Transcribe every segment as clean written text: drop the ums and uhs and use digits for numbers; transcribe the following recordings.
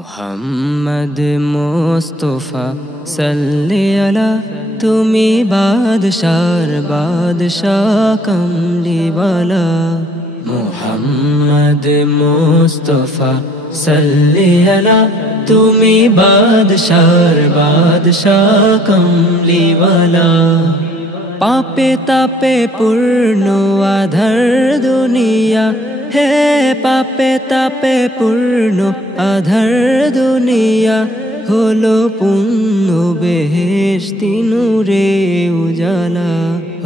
মুহাম্মদ মুস্তাফা সাল্লি আলা তুমি বাদশার বাদশাহ কমলিওয়ালা। মুহাম্মদ মুস্তাফা সাল্লি আলা তুমি বাদশার বাদশাহ কমলিওয়ালা। পাপে তাপে পূর্ণ আধার দুনিয়া, হে পাপে তাপে পূর্ণ আধার দুনিয়া, হলো পূর্ণ বেহেশতি নূরে উজালা,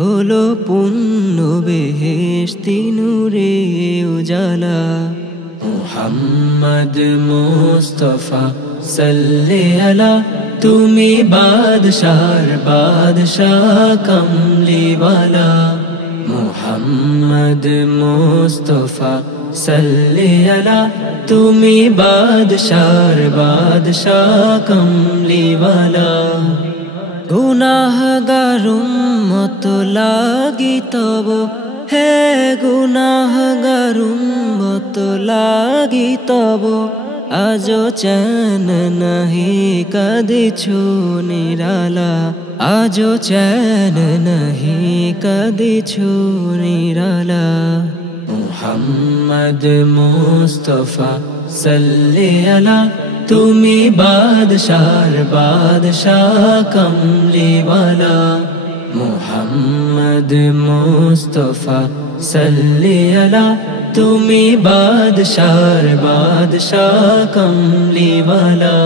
হলো পূর্ণ বেহেশতি নূরে উজালা। মুহাম্মদ মুস্তাফা সাল্লি আলা তুমি বাদশার বাদশাহ কমলিওয়ালা। মুহাম্মদ মুস্তাফা সাল্লি আলা তুমি বাদশার বাদশাহ কমলিওয়ালা। গুনাহগার উম্মত লাগি তব, হে গুনাহগার উম্মত লাগি তব, আজো চैन নাহি কাঁদিছো নিরালা, আজো চैन নাহি কাঁদিছো নিরালা। মুহাম্মদ মুস্তাফা সাল্লি আলা তুমি বাদশার বাদশাহ কমলিওয়ালা। মুহাম্মদ মুস্তাফা সাল্লি আলা তুমি বাদশার বাদশাহ কমলিওয়ালা।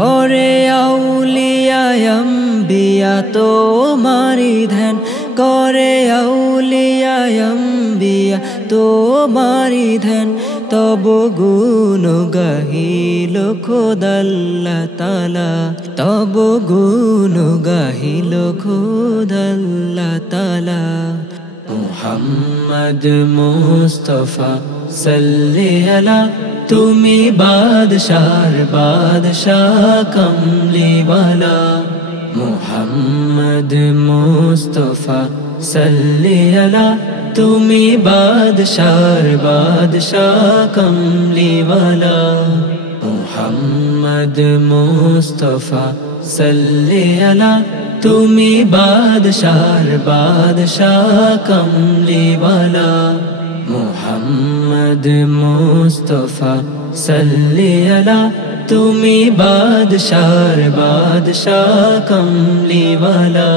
করে আউলিয়া আম্বিয়া তোমারি ধ্যান, করে আউলিয়া আম্বিয়া তোমারি ধ্যান, তব গুণ গাহিল খোদা আল্লাহ তাআলা, তব গুণ গাহিল খোদা আল্লাহ তাআলা। মুহাম্মদ মুস্তাফা সাল্লি আলা তুমি বাদশার বাদশাহ কমলিওয়ালা। মুহাম্মদ মুস্তাফা সাল্লি আলা তুমি বাদশার বাদশাহ কমলিওয়ালা। মুহাম্মদ মুস্তাফা সাল্লি আলা তুমি বাদশার বাদশাহ কমলিওয়ালা। মুহাম্মদ মুস্তাফা সাল্লি আলা তুমি বাদশার বাদশাহ কমলিওয়ালা।